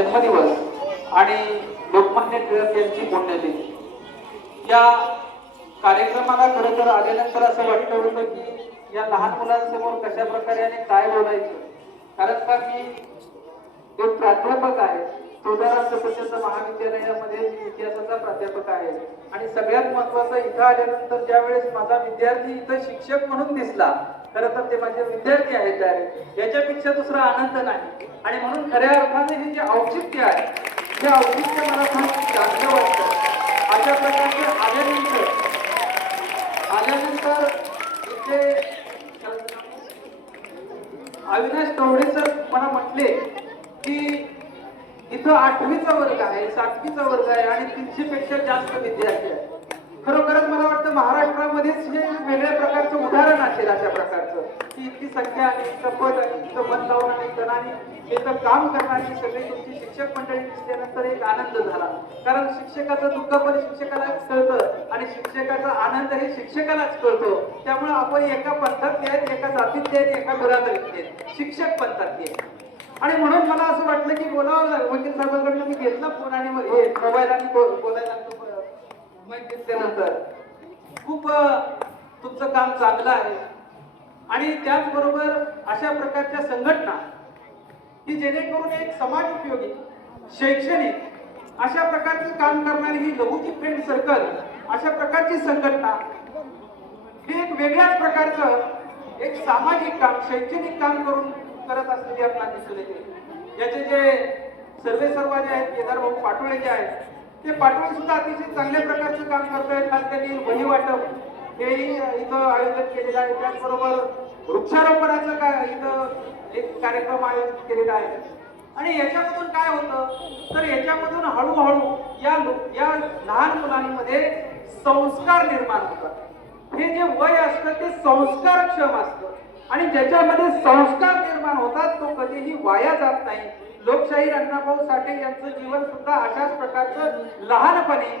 जन्मदिवस आणि लोकमान्य टिळक यांची पुण्यतिथी। या कार्यक्रमाला खरं तर आल्यानंतर असं वाटलं होतं की या लहान मुलांसमोर कशा प्रकारे आणि काय बोलायचं, कारण का मी एक प्राध्यापक आहे तुळजाराम सत्यचंद्र महाविद्यालयामध्ये, मी इतिहासाचा प्राध्यापक आहे। आणि सगळ्यात महत्त्वाचं इथं आल्यानंतर ज्यावेळेस माझा विद्यार्थी इथं शिक्षक म्हणून दिसला, खरं तर ते माझे विद्यार्थी आहेत डायरेक्ट, याच्यापेक्षा दुसरा आनंद नाही। आणि म्हणून खऱ्या अर्थाने हे जे औचित्य आहे, हे औचित्य मला खूप चांगलं वाटतं। अशा प्रकारचे आल्यानंतर इथे अविनाश कवडे सर मला म्हटले की इथं 8वीचा वर्ग आहे, 7वीचा वर्ग आहे आणि 300 पेक्षा जास्त विद्यार्थी आहेत। खरोखरच मला वाटतं महाराष्ट्रामध्येच हे वेगळ्या प्रकारचं उदाहरण असेल अशा प्रकारचं, की इतकी संख्या आणि इतकं पद आणि इतकं मन लावून आणि जणांनी इथं काम करणारी सगळी तुमची शिक्षक मंडळी दिसल्यानंतर एक आनंद झाला। कारण शिक्षकाचं दुःख पण शिक्षकालाच कळतं आणि शिक्षकाचा आनंद हे शिक्षकालाच कळतो। त्यामुळे आपण एका पंथातले आहेत, एका जातीतले आहेत, एका घरातले आहेत, शिक्षक पंथातले आहेत। आणि म्हणून मला असं वाटलं की बोलावं, वकील साहेबांकडून मी घेतला फोन आणि मोबाईल आणि बोलायला माहिती घेतल्यानंतर खूप तुमचं काम चांगलं आहे। आणि त्याचबरोबर अशा प्रकारच्या संघटना की जेणेकरून एक समाज उपयोगी शैक्षणिक अशा प्रकारचं काम करणारी ही लघुजी फ्रेंड सर्कल, अशा प्रकारची संघटना ही एक वेगळ्याच प्रकारचं एक सामाजिक काम, शैक्षणिक काम करून करत असलेली आपल्याला दिसून येते। याचे जे सर्वेसर्वा जे आहेत, केदार भाऊ पाटोळे जे आहेत, ते पाटोळे सुद्धा अतिशय चांगल्या प्रकारचं काम करतायत। आज त्यांनी वही वाटप हेही इथं आयोजित केलेलं आहे। त्याचबरोबर वृक्षारोपणाचं काय इथं एक कार्यक्रम आयोजित केलेला आहे। आणि याच्यामधून काय होतं तर याच्यामधून हळूहळू या लहान मुलांमध्ये संस्कार निर्माण होतात। हे जे वय असतं ते संस्कारक्षम असतं आणि ज्याच्यामध्ये संस्कार निर्माण होतात तो कधीही वाया जात नाही। लोकशाहीर अण्णाभाऊ साठे यांचं जीवन सुद्धा अशाच प्रकारचं लहानपणी